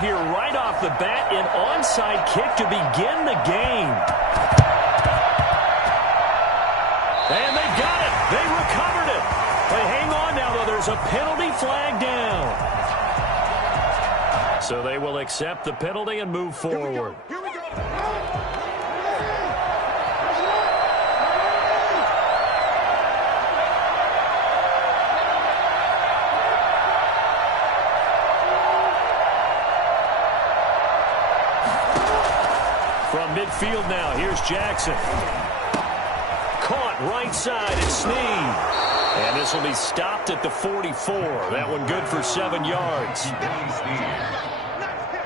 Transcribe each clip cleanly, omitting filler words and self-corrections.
here right off the bat, an onside kick to begin the game. And they've got it. They recovered it. But hang on now, though. There's a penalty flag down. So they will accept the penalty and move forward. Here we go. From midfield now, here's Jackson. Caught right side, it's Snead. And this will be stopped at the 44. That one good for 7 yards.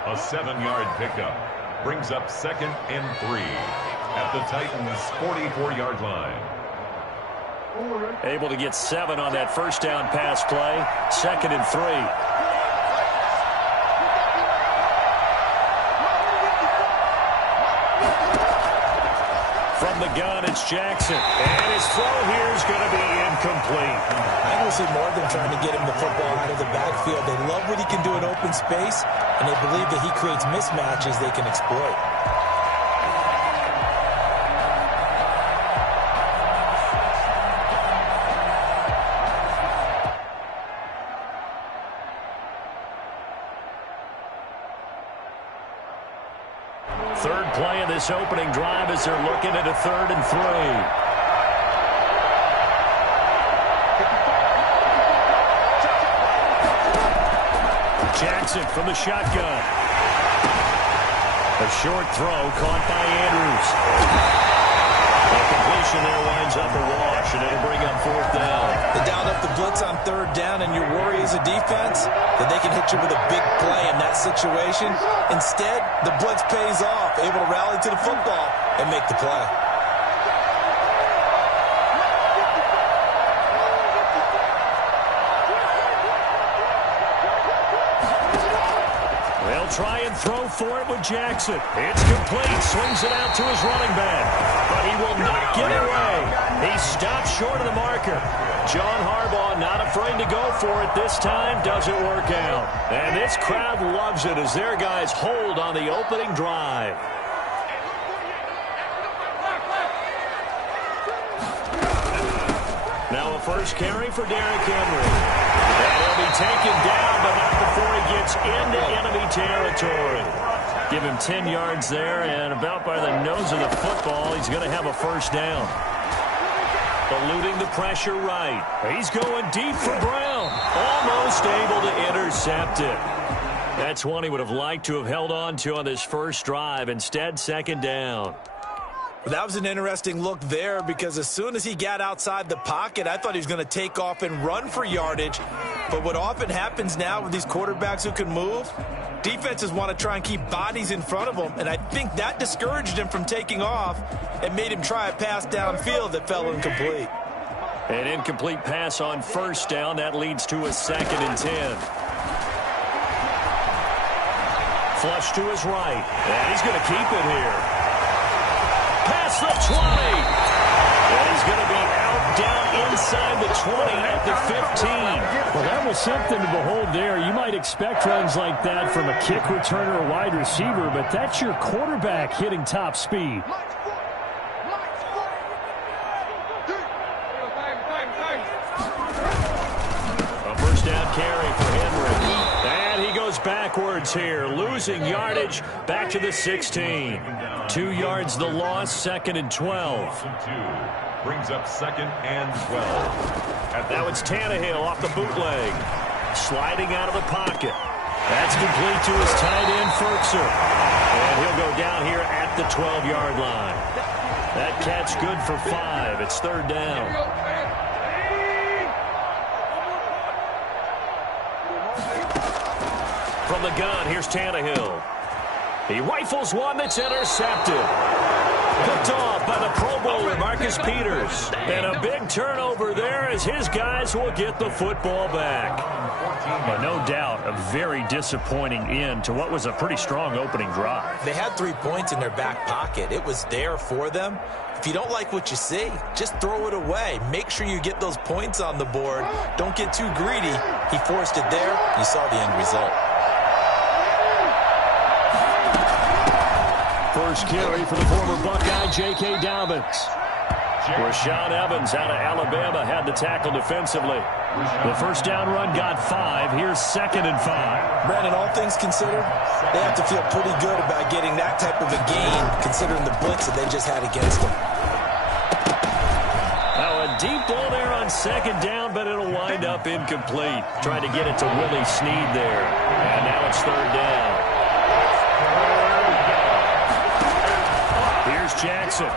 A 7-yard pickup brings up 2nd and 3 at the Titans' 44-yard line. Able to get 7 on that first down pass play. 2nd and 3. From the gun, it's Jackson. And his throw here is going to be incomplete. I don't see more than trying to get him the football out of the backfield. They love what he can do in open space, and they believe that he creates mismatches they can exploit. Third play of this opening drive as they're looking at a 3rd and 3. Jackson from the shotgun. A short throw caught by Andrews. The completion there winds up a wash, and it'll bring up 4th down. They dialed up the blitz on 3rd down, and your worry as a defense that they can hit you with a big play in that situation. Instead, the blitz pays off, able to rally to the football and make the play. They'll try and throw for it with Jackson. It's complete. Swings it out to his running back. But he will not get away. He stopped short of the marker. John Harbaugh not afraid to go for it this time. Doesn't work out. And this crowd loves it as their guys hold on the opening drive. Now a first carry for Derrick Henry. And he'll be taken down, but not before he gets into enemy territory. Give him 10 yards there, and about by the nose of the football, he's going to have a first down. Eluding the pressure right. He's going deep for Brown. Almost able to intercept it. That's one he would have liked to have held on to on this first drive. Instead, 2nd down. That was an interesting look there because as soon as he got outside the pocket, I thought he was going to take off and run for yardage. But what often happens now with these quarterbacks who can move, defenses want to try and keep bodies in front of them, and I think that discouraged him from taking off and made him try a pass downfield that fell incomplete. An incomplete pass on first down. That leads to a 2nd and 10. Flush to his right, and he's going to keep it here. Past the 20. And he's going to be out down inside the 20 at the 15. Well, that was something to behold there. You might expect runs like that from a kick returner or wide receiver, but that's your quarterback hitting top speed. A first down carry for Henry. And he goes backwards here, losing yardage back to the 16. 2 yards the loss, 2nd and 12. Brings up 2nd and 12. Now it's Tannehill off the bootleg. Sliding out of the pocket. That's complete to his tight end, Ferkser. And he'll go down here at the 12-yard line. That catch good for 5. It's 3rd down. From the gun, here's Tannehill. He rifles one that's intercepted. Picked off by the Pro Bowler, Marcus Peters. And a big turnover there as his guys will get the football back. But no doubt, a very disappointing end to what was a pretty strong opening drive. They had 3 points in their back pocket. It was there for them. If you don't like what you see, just throw it away. Make sure you get those points on the board. Don't get too greedy. He forced it there. You saw the end result. First carry for the former Buckeye, J.K. Dobbins. Rashaan Evans out of Alabama had the tackle defensively. The first down run got 5. Here's 2nd and 5. Brandon, all things considered, they have to feel pretty good about getting that type of a gain, considering the blitz that they just had against them. Now a deep ball there on 2nd down, but it'll wind up incomplete. Trying to get it to Willie Snead there. And now it's 3rd down. Here's Jackson.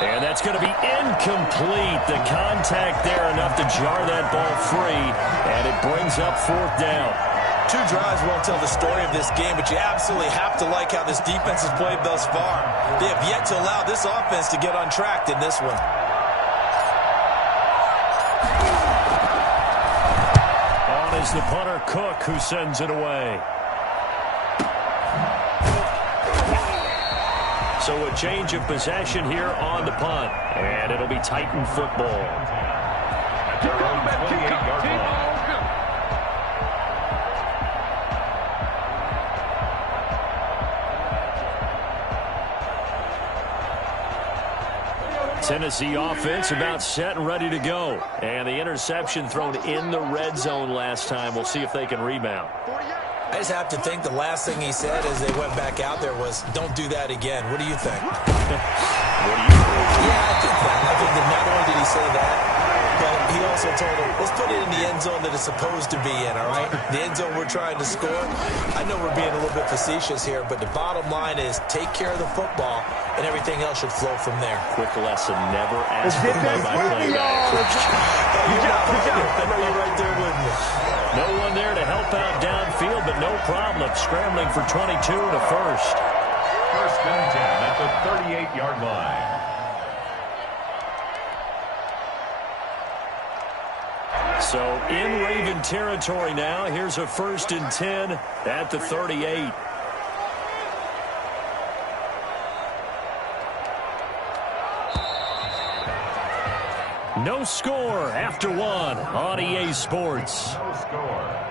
And that's going to be incomplete. The contact there enough to jar that ball free, and it brings up 4th down. 2 drives won't tell the story of this game, but you absolutely have to like how this defense has played thus far. They have yet to allow this offense to get untracked in this one. On is the punter, Cook, who sends it away. So a change of possession here on the punt. And it'll be Titan football. At their own 28-yard line. Tennessee offense about set and ready to go. And the interception thrown in the red zone last time. We'll see if they can rebound. I just have to think the last thing he said as they went back out there was, don't do that again. What do you think? What do you think? Yeah, I think that. I think that not only did he say that, but he also told him, let's put it in the end zone that it's supposed to be in, all right? The end zone we're trying to score. I know we're being a little bit facetious here, but the bottom line is take care of the football, and everything else should flow from there. Quick lesson, never ask for play-by-play guy. I know you're right there with me. No one there to help out downfield, but no problem. Scrambling for 22 to first. 1st and 10 at the 38-yard line. So in Raven territory now. Here's a 1st and 10 at the 38. No score after 1 on EA Sports. No score.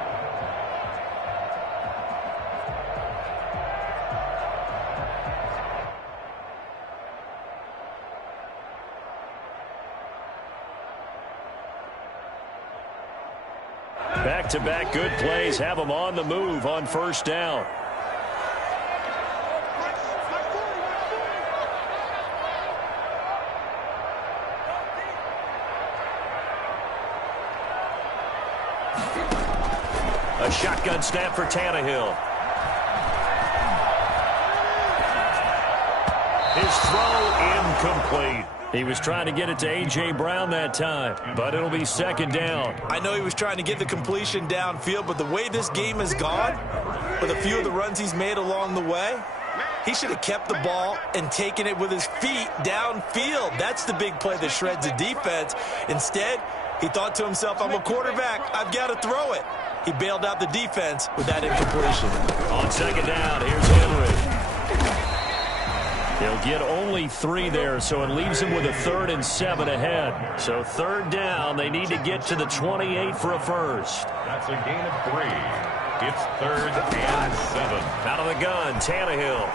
Back-to-back good plays have them on the move on 1st down. A shotgun snap for Tannehill. His throw incomplete. He was trying to get it to A.J. Brown that time, but it'll be 2nd down. I know he was trying to get the completion downfield, but the way this game has gone, with a few of the runs he's made along the way, he should have kept the ball and taken it with his feet downfield. That's the big play that shreds the defense. Instead, he thought to himself, I'm a quarterback. I've got to throw it. He bailed out the defense with that incompletion. On 2nd down, here's Henry. He'll get only 3 there, so it leaves him with a 3rd and 7 ahead. So 3rd down, they need to get to the 28 for a first. That's a gain of 3. It's 3rd and 7. Out of the gun, Tannehill.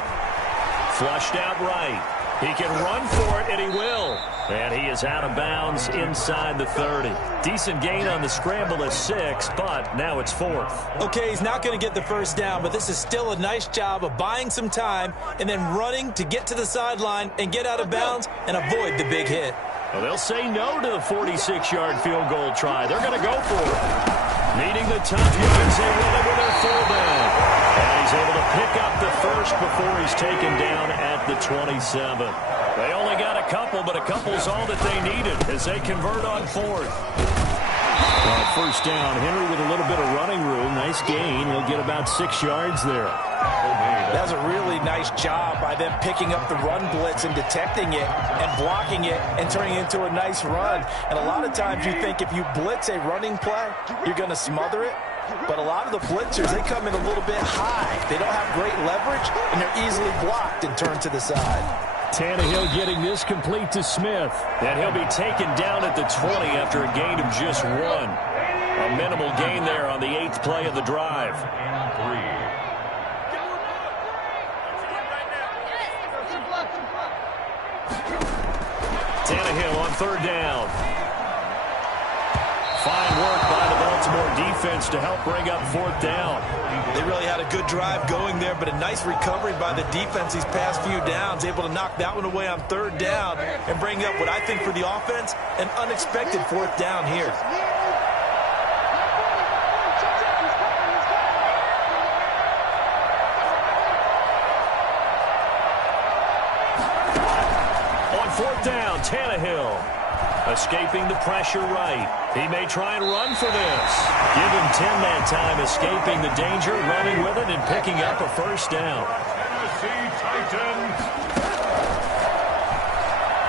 Flushed out right. He can run for it, and he will. And he is out of bounds inside the 30. Decent gain on the scramble at 6, but now it's 4th. Okay, he's not going to get the first down, but this is still a nice job of buying some time and then running to get to the sideline and get out of bounds and avoid the big hit. Well, they'll say no to the 46-yard field goal try. They're going to go for it. Needing the tough yards, they run it with their fullback. And he's able to pick up the first before he's taken down at the 27. They only got a couple, but a couple's all that they needed as they convert on 4th. First down, Henry with a little bit of running room. Nice gain. He'll get about 6 yards there. That was a really nice job by them picking up the run blitz and detecting it and blocking it and turning it into a nice run. And a lot of times you think if you blitz a running play, you're going to smother it. But a lot of the blitzers, they come in a little bit high. They don't have great leverage, and they're easily blocked and turned to the side. Tannehill getting this complete to Smith. And he'll be taken down at the 20 after a gain of just 1. A minimal gain there on the 8th play of the drive. Tannehill on third down. Fine work by the Baltimore defense to help bring up fourth down. They really had a good drive going there, but a nice recovery by the defense these past few downs, able to knock that one away on third down and bring up what I think for the offense, an unexpected fourth down here. On fourth down, Tannehill. Escaping the pressure right. He may try and run for this. Give him 10 that time, escaping the danger, running with it, and picking up a first down. Tennessee Titans.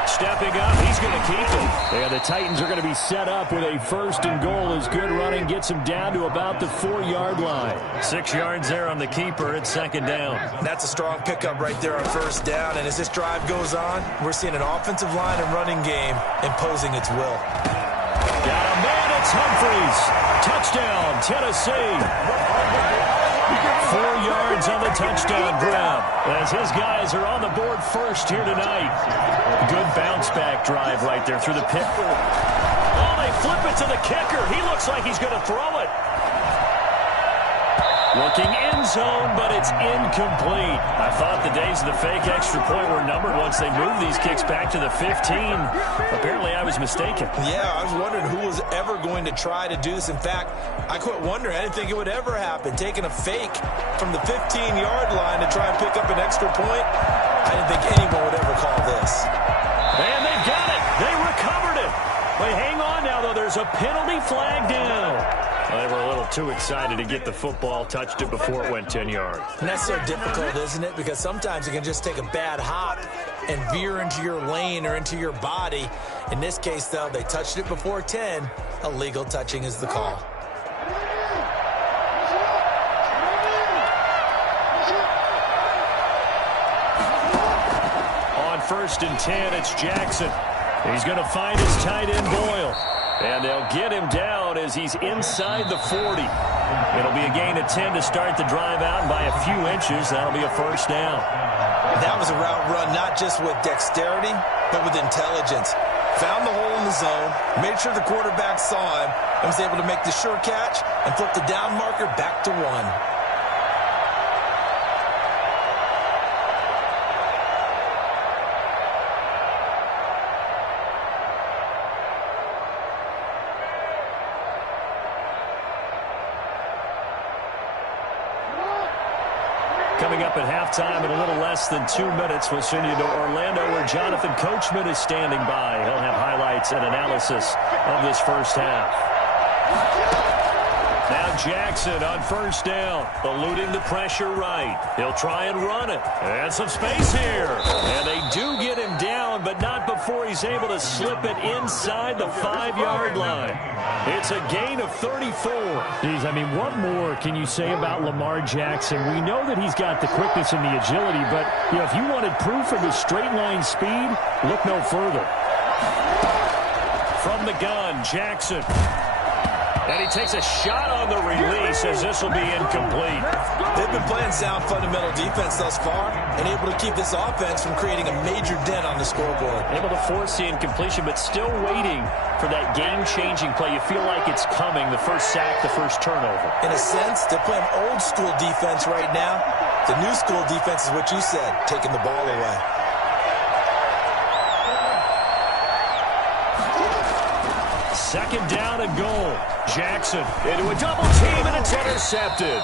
Stepping up, he's going to keep it. Yeah, the Titans are going to be set up with a first and goal as good running gets them down to about the 4-yard line. 6 yards there on the keeper at second down. That's a strong pickup right there on first down, and as this drive goes on, we're seeing an offensive line and running game imposing its will. Got a man, it's Humphries. Touchdown, Tennessee. 4 yards on the touchdown grab as his guys are on the board first here tonight. Good bounce back drive right there through the pit. Oh, they flip it to the kicker. He looks like he's going to throw it. Looking end zone, but it's incomplete. I thought the days of the fake extra point were numbered once they moved these kicks back to the 15. Apparently, I was mistaken. Yeah, I was wondering who was ever going to try to do this. In fact, I quit wondering. I didn't think it would ever happen. Taking a fake from the 15-yard line to try and pick up an extra point, I didn't think anyone would ever call this. And they've got it. They recovered it. But hang on now, though. There's a penalty flag down. Well, they were a little too excited to get the football, touched it before it went 10 yards. And that's so difficult, isn't it? Because sometimes you can just take a bad hop and veer into your lane or into your body. In this case, though, they touched it before 10. Illegal touching is the call. On first and 10, it's Jackson. He's going to find his tight end, Boyle. And they'll get him down as he's inside the 40. It'll be a gain of 10 to start the drive out, and by a few inches, that'll be a first down. That was a route run not just with dexterity, but with intelligence. Found the hole in the zone, made sure the quarterback saw him, and was able to make the sure catch and flip the down marker back to 1. Coming up at halftime in a little less than 2 minutes, we'll send you to Orlando where Jonathan Coachman is standing by. He'll have highlights and analysis of this first half. Now Jackson on first down, eluding the pressure right. He'll try and run it. And some space here. And they do get him down, but not before he's able to slip it inside the 5-yard line. It's a gain of 34. Geez, I mean, what more can you say about Lamar Jackson? We know that he's got the quickness and the agility, but you know, if you wanted proof of his straight line speed, look no further. From the gun, Jackson. And he takes a shot on the release as this will be incomplete. They've been playing sound fundamental defense thus far and able to keep this offense from creating a major dent on the scoreboard. Able to force the incompletion, but still waiting for that game-changing play. You feel like it's coming, the first sack, the first turnover. In a sense, they're playing old-school defense right now. The new school defense is what you said, taking the ball away. Second down and goal. Jackson into a double team, and it's intercepted.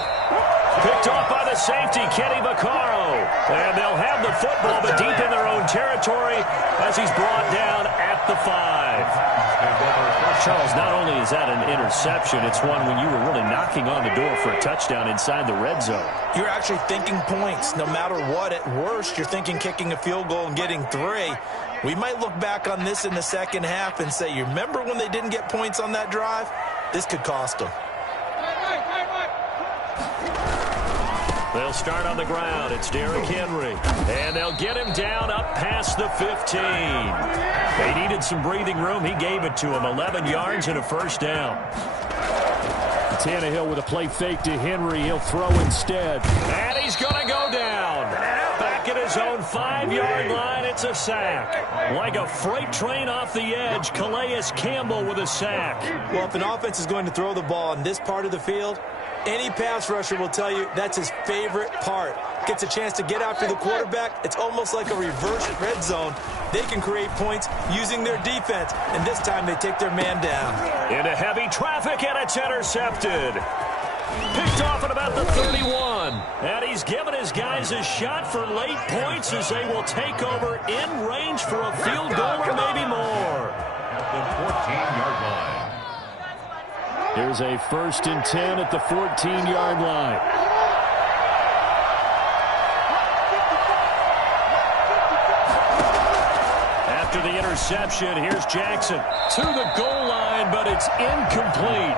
Picked off by the safety, Kenny Vaccaro. And they'll have the football, but deep in their own territory as he's brought down at the 5. Charles, not only is that an interception, it's one when you were really knocking on the door for a touchdown inside the red zone. You're actually thinking points. No matter what, at worst, you're thinking kicking a field goal and getting 3. We might look back on this in the second half and say, you remember when they didn't get points on that drive? This could cost them. They'll start on the ground. It's Derrick Henry. And they'll get him down up past the 15. They needed some breathing room. He gave it to him. 11 yards and a first down. Tannehill with a play fake to Henry. He'll throw instead. And he's going to go down. Back at his his own 5-yard line. It's a sack. Like a freight train off the edge, Calais Campbell with a sack. Well, if an offense is going to throw the ball in this part of the field, any pass rusher will tell you that's his favorite part. Gets a chance to get after the quarterback. It's almost like a reverse red zone. They can create points using their defense, and this time they take their man down. Into heavy traffic, and it's intercepted. Picked off at about the 31. And he's given his guys a shot for late points as they will take over in range for a field goal or maybe more. At the 14-yard line. Here's a 1st and 10 at the 14-yard line. After the interception, here's Jackson to the goal line, but it's incomplete.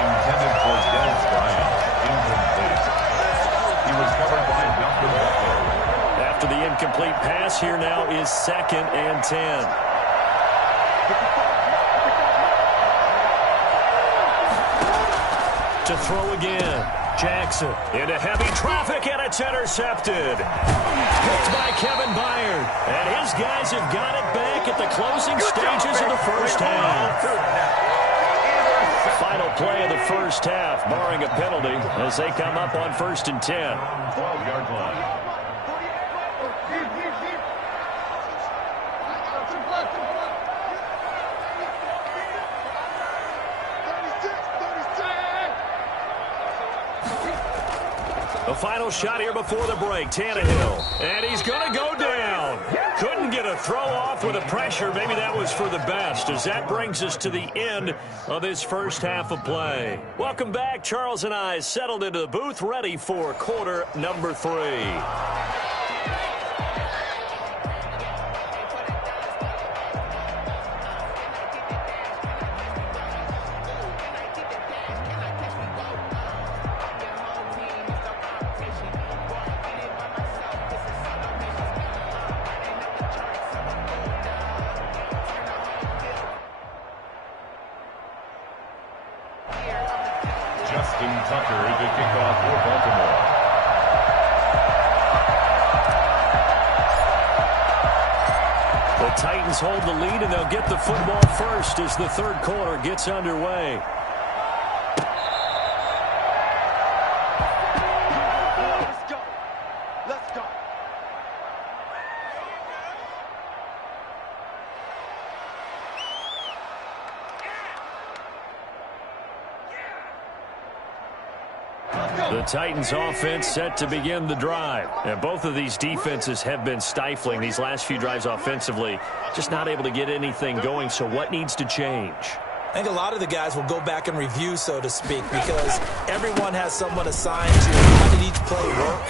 Intended for Dennis Bryant. Incomplete. He was covered by Malcolm Butler. After the incomplete pass, here now is 2nd and 10. To throw again. Jackson into heavy traffic, and it's intercepted. Picked by Kevin Byard. And his guys have got it back at the closing stages of the first half. Final play of the first half, barring a penalty, as they come up on 1st and 10. 12-yard line. The final shot here before the break, Tannehill. And he's going to go down. Couldn't get a throw off with the pressure. Maybe that was for the best, as that brings us to the end of this first half of play. Welcome back. Charles and I settled into the booth, ready for quarter number 3. Justin Tucker to kick off for Baltimore. The Titans hold the lead, and they'll get the football first as the third quarter gets underway. Let's go. Let's go. The Titans offense set to begin the drive. And both of these defenses have been stifling these last few drives offensively. Just not able to get anything going, so what needs to change? I think a lot of the guys will go back and review, so to speak, because everyone has someone assigned to how did each play work.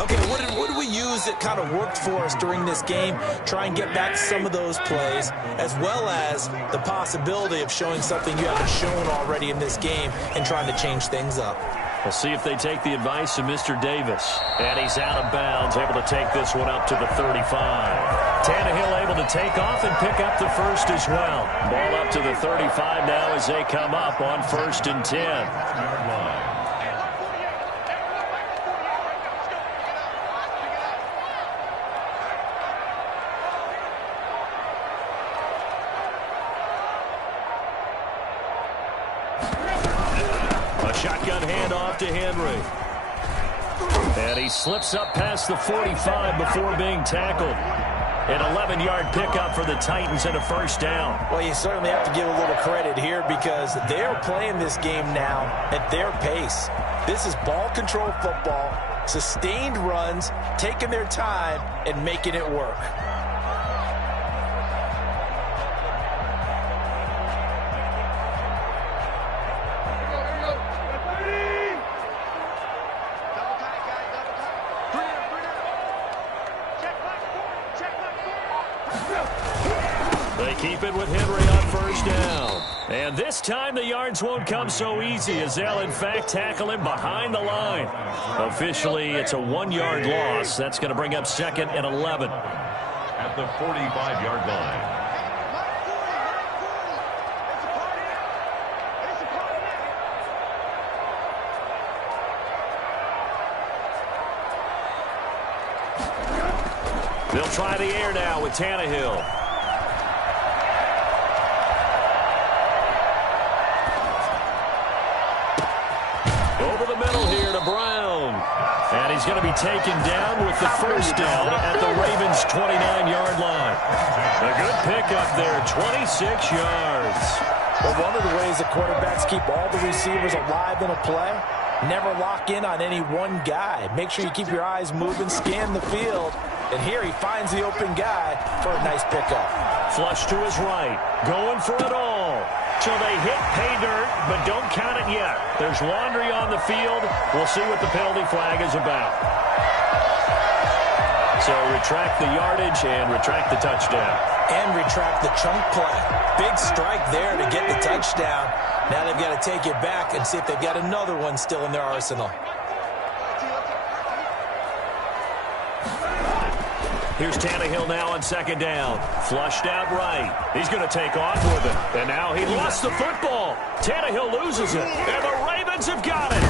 Okay, what did we use that kind of worked for us during this game? Try and get back some of those plays, as well as the possibility of showing something you haven't shown already in this game and trying to change things up. We'll see if they take the advice of Mr. Davis. And he's out of bounds, able to take this one up to the 35. Tannehill able to take off and pick up the first as well. Ball up to the 35 now as they come up on 1st and 10. Shotgun handoff to Henry. And he slips up past the 45 before being tackled. An 11-yard pickup for the Titans and a first down. Well, you certainly have to give a little credit here because they're playing this game now at their pace. This is ball control football, sustained runs, taking their time, and making it work. They keep it with Henry on first down. And this time the yards won't come so easy as they'll in fact tackle him behind the line. Officially, it's a 1-yard loss. That's going to bring up 2nd and 11. At the 45-yard line. They'll try the air now with Tannehill. Over the middle here to Brown. And he's going to be taken down with the first down at the Ravens' 29-yard line. A good pickup there, 26 yards. Well, one of the ways the quarterbacks keep all the receivers alive in a play, never lock in on any one guy. Make sure you keep your eyes moving, scan the field. And here he finds the open guy for a nice pickup. Flush to his right, going for it all. So they hit pay dirt, but don't count it yet. There's laundry on the field. We'll see what the penalty flag is about. So retract the yardage and retract the touchdown. And retract the chunk play. Big strike there to get the touchdown. Now they've got to take it back and see if they've got another one still in their arsenal. Here's Tannehill now on second down. Flushed out right. He's going to take off with it. And now he lost the football. Tannehill loses it. And the Ravens have got it.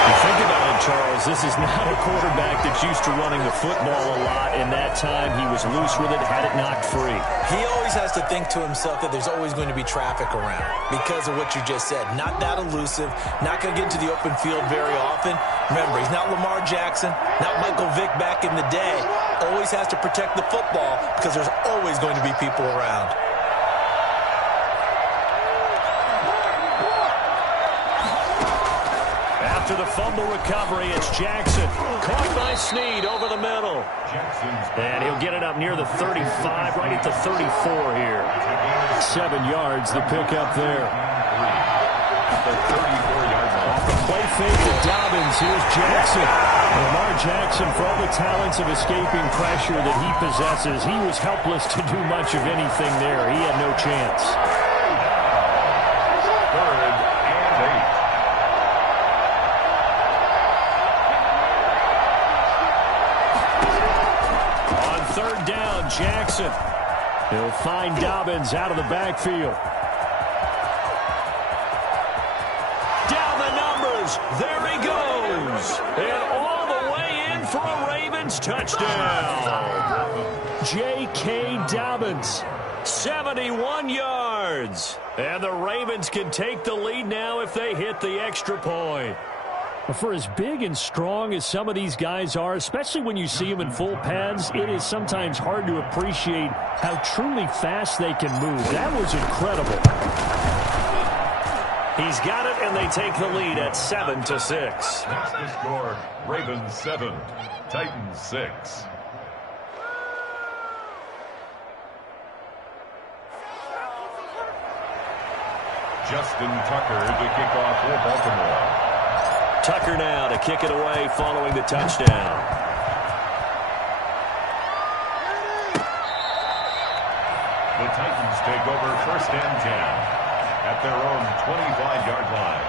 You think about it, Charles, this is not a quarterback that's used to running the football a lot. In that time, he was loose with it, had it knocked free. He always has to think to himself that there's always going to be traffic around because of what you just said. Not that elusive, not going to get into the open field very often. Remember, he's not Lamar Jackson, not Michael Vick back in the day. Always has to protect the football because there's always going to be people around. After the fumble recovery, it's Jackson. Caught by Snead over the middle. And he'll get it up near the 35, right at the 34 here. 7 yards, the pickup there. The 34-yard line. Off the play fake to Dobbins. Here's Jackson. Lamar Jackson, for all the talents of escaping pressure that he possesses, he was helpless to do much of anything there. He had no chance. 3rd and 8. On third down, Jackson. He'll find Dobbins out of the backfield. Down the numbers. There he goes. And all the way in for a Ravens touchdown. J.K. Dobbins. 71 yards. And the Ravens can take the lead now if they hit the extra point. For as big and strong as some of these guys are, especially when you see them in full pads, it is sometimes hard to appreciate how truly fast they can move. That was incredible. He's got it, and they take the lead at 7-6. That's the score. Ravens 7, Titans 6. Justin Tucker to kick off for Baltimore. Tucker now to kick it away following the touchdown. The Titans take over 1st and 10 at their own 25-yard line.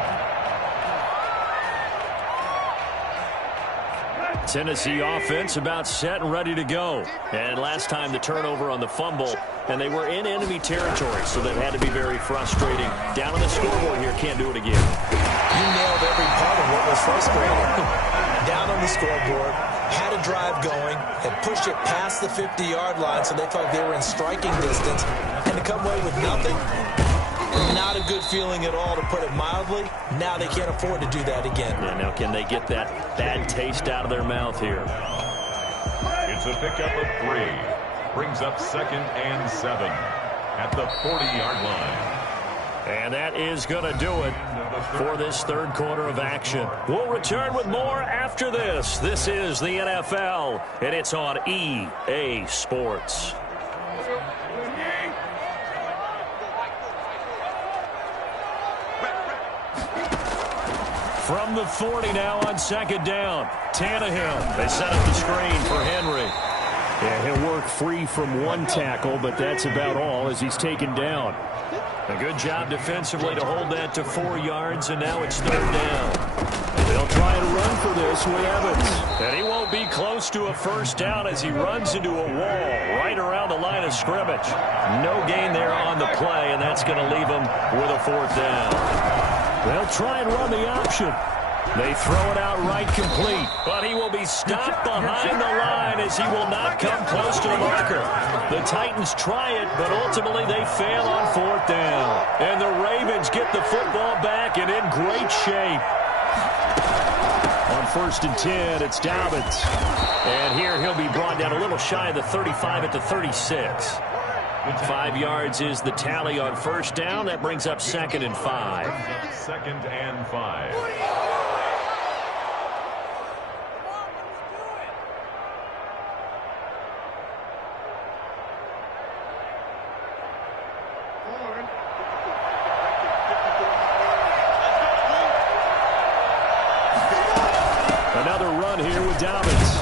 Tennessee offense about set and ready to go. And last time the turnover on the fumble, and they were in enemy territory, so that had to be very frustrating. Down on the scoreboard here, can't do it again. You nailed every part of what was frustrating. Down on the scoreboard, had a drive going, had pushed it past the 50-yard line, so they thought they were in striking distance, and to come away with nothing, not a good feeling at all, to put it mildly. Now they can't afford to do that again. Yeah, now can they get that bad taste out of their mouth here? It's a pickup of 3. Brings up 2nd and 7 at the 40-yard line. And that is going to do it for this third quarter of action. We'll return with more after this. This is the NFL, and it's on EA Sports. From the 40 now on second down. Tannehill. They set up the screen for Henry. Yeah, he'll work free from one tackle, but that's about all as he's taken down. A good job defensively to hold that to 4 yards, and now it's third down. They'll try and run for this with Evans. And he won't be close to a first down as he runs into a wall right around the line of scrimmage. No gain there on the play, and that's going to leave him with a 4th down. They'll try and run the option. They throw it out right complete, but he will be stopped behind the line as as he will not come close to the marker. The Titans try it, but ultimately they fail on 4th down. And the Ravens get the football back and in great shape. On 1st and 10, it's Dobbins. And here he'll be brought down a little shy of the 35 at the 36. 5 yards is the tally on 1st down. That brings up 2nd and 5. 2nd and 5. Another run here with Dobbins.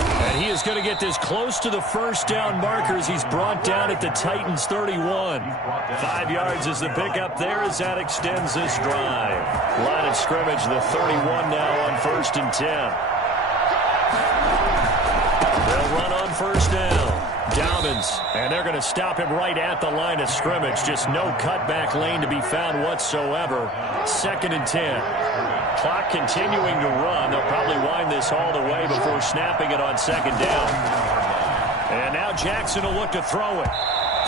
And he is going to get this close to the 1st down markers. He's brought down at the Titans 31. 5 yards is the pickup there as that extends this drive. Line of scrimmage, the 31 now on 1st and 10. They'll run on 1st down. Dobbins, and they're going to stop him right at the line of scrimmage. Just no cutback lane to be found whatsoever. 2nd and 10. Clock continuing to run. They'll probably wind this all the way before snapping it on 2nd down. And now Jackson will look to throw it.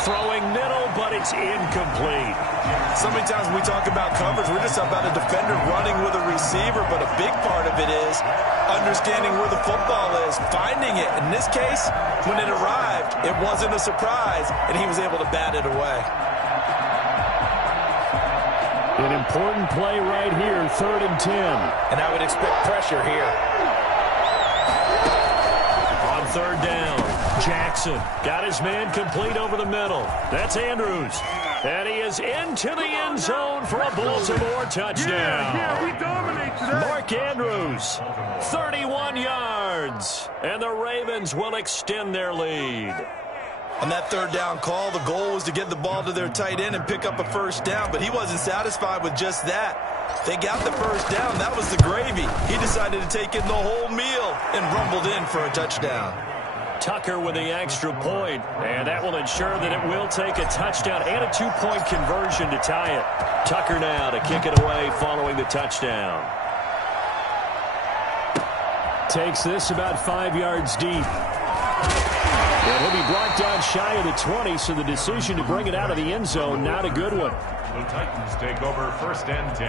Throwing middle, but it's incomplete. So many times when we talk about coverage, we're just about a defender running with a receiver, but a big part of it is understanding where the football is, finding it. In this case, when it arrived, it wasn't a surprise, and he was able to bat it away. An important play right here, 3rd and 10. And I would expect pressure here. On 3rd down, Jackson got his man complete over the middle. That's Andrews. And he is into the end zone for a Baltimore touchdown. We dominate today. Mark Andrews, 31 yards. And the Ravens will extend their lead. On that 3rd down call, the goal was to get the ball to their tight end and pick up a 1st down, but he wasn't satisfied with just that. They got the 1st down. That was the gravy. He decided to take in the whole meal and rumbled in for a touchdown. Tucker with the extra point, and that will ensure that it will take a touchdown and a 2-point conversion to tie it. Tucker now to kick it away following the touchdown. Takes this about 5 yards deep. And he'll be brought down shy of the 20, so the decision to bring it out of the end zone, not a good one. The Titans take over 1st and 10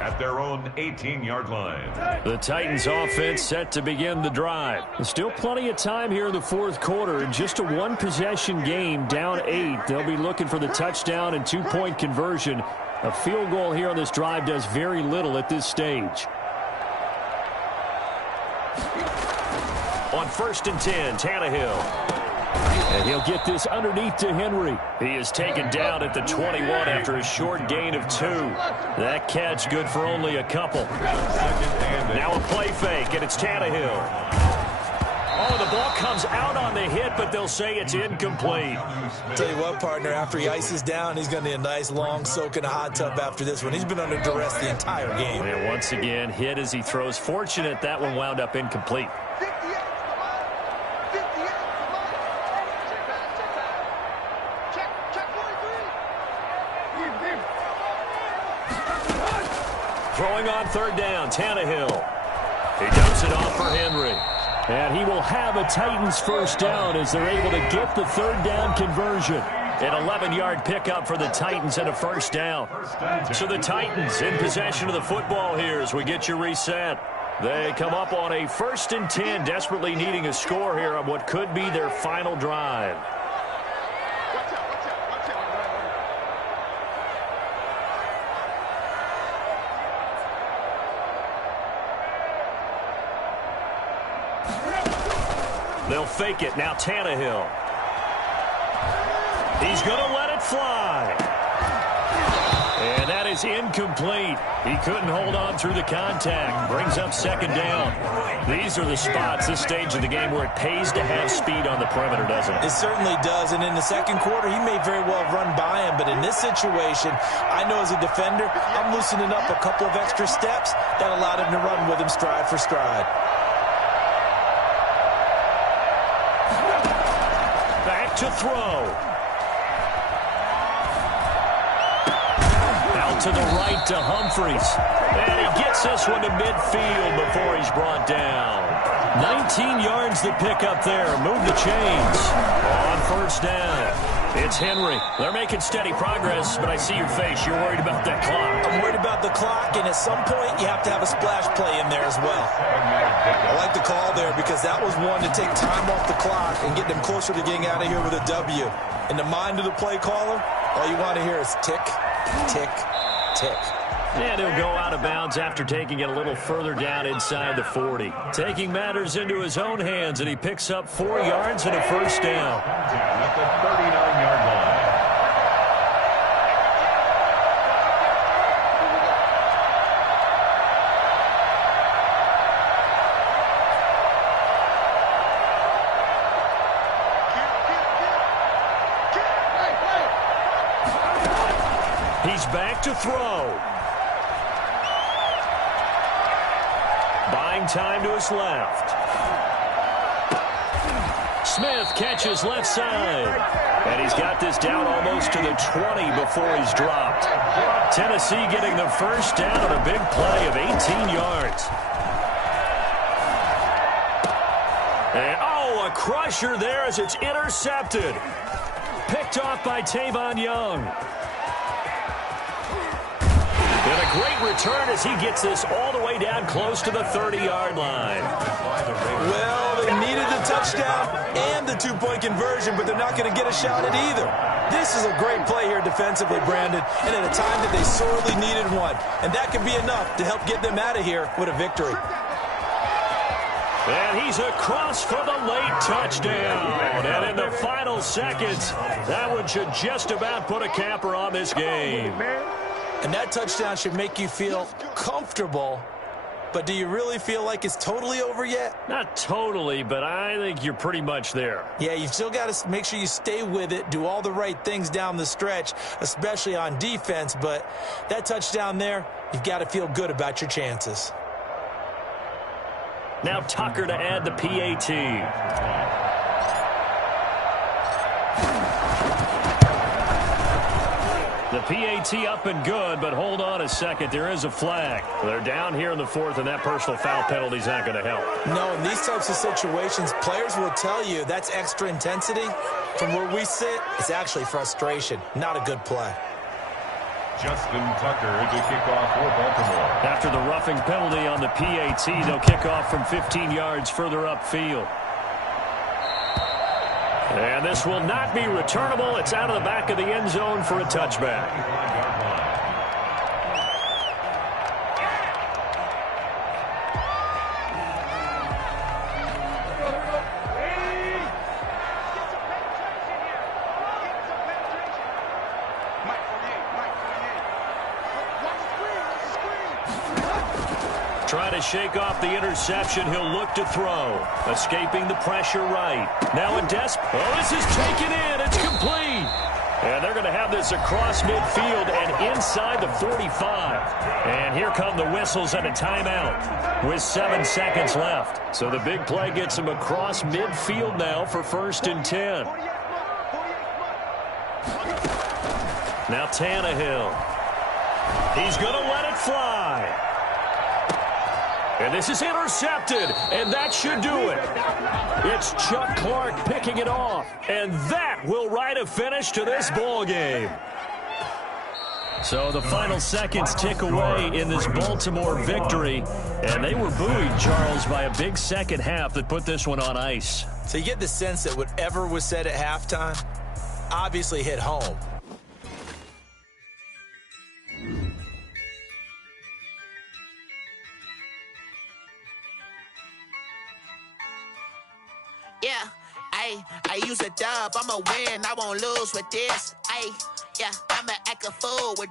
at their own 18-yard line. The Titans offense set to begin the drive. There's still plenty of time here in the 4th quarter. Just a 1-possession game, down 8. They'll be looking for the touchdown and 2-point conversion. A field goal here on this drive does very little at this stage. On 1st and 10, Tannehill. And he'll get this underneath to Henry. He is taken down at the 21 after a short gain of 2. That catch good for only a couple. Now a play fake, and it's Tannehill. Oh, the ball comes out on the hit, but they'll say it's incomplete. Tell you what, partner, after he ices down, he's going to need a nice long soak in a hot tub after this one. He's been under duress the entire game. And once again, hit as he throws. Fortunate that one wound up incomplete. Throwing on 3rd down, Tannehill. He dumps it off for Henry. And he will have a Titans 1st down as they're able to get the 3rd down conversion. An 11-yard pickup for the Titans and a 1st down. So the Titans in possession of the football here as we get you reset. They come up on a 1st and 10, desperately needing a score here on what could be their final drive. They'll fake it. Now Tannehill. He's going to let it fly. And that is incomplete. He couldn't hold on through the contact. Brings up 2nd down. These are the spots, this stage of the game, where it pays to have speed on the perimeter, doesn't it? It certainly does. And in the 2nd quarter, he may very well run by him. But in this situation, I know as a defender, I'm loosening up a couple of extra steps that allowed him to run with him stride for stride. Back to throw. Out to the right to Humphries. And he gets this one to midfield before he's brought down. 19 yards to pick up there. Move the chains. On first down, it's Henry. They're making steady progress, but I see your face. You're worried about that clock. I'm worried about the clock, and at some point, you have to have a splash play in there as well. I like the call there because that was one to take time off the clock and get them closer to getting out of here with a W. In the mind of the play caller, all you want to hear is tick, tick, tick. And he'll go out of bounds after taking it a little further down inside the 40. Taking matters into his own hands, and he picks up 4 yards and a first down. At the 39-yard line. He's back to throw. Buying time to his left. Smith catches left side. And he's got this down almost to the 20 before he's dropped. Tennessee getting the first down on a big play of 18 yards. And, oh, a crusher there as it's intercepted. Picked off by Tavon Young. And a great return as he gets this all the way down close to the 30-yard line. Well, they needed the touchdown and the two-point conversion, but they're not going to get a shot at either. This is a great play here defensively, Brandon, and at a time that they sorely needed one. And that could be enough to help get them out of here with a victory. And he's across for the late touchdown. And in the final seconds, that one should just about put a capper on this game. And that touchdown should make you feel comfortable. But do you really feel like it's totally over yet? Not totally, but I think you're pretty much there. Yeah, you've still got to make sure you stay with it, do all the right things down the stretch, especially on defense. But that touchdown there, you've got to feel good about your chances. Now Tucker to add the PAT. The PAT up and good, but hold on a second. There is a flag. They're down here in the fourth, and that personal foul penalty is not going to help. No, in these types of situations, players will tell you that's extra intensity. From where we sit, it's actually frustration. Not a good play. Justin Tucker to kick off for Baltimore. After the roughing penalty on the PAT, they'll kick off from 15 yards further upfield. And this will not be returnable. It's out of the back of the end zone for a touchback. Trying to shake off the interception. He'll look to throw. Escaping the pressure right. Now a oh, this is taken in. It's complete. And they're going to have this across midfield and inside the 45. And here come the whistles and a timeout with 7 seconds left. So the big play gets him across midfield now for 1st and 10. Now Tannehill. He's going to let it fly. And this is intercepted, and that should do it. It's Chuck Clark picking it off, and that will write a finish to this ball game. So the final seconds tick away in this Baltimore victory, and they were buoyed, Charles, by a big second half that put this one on ice. So you get the sense that whatever was said at halftime obviously hit home. Yeah, I use a dub, I'ma win, I won't lose with this. Yeah, I'ma act a fool with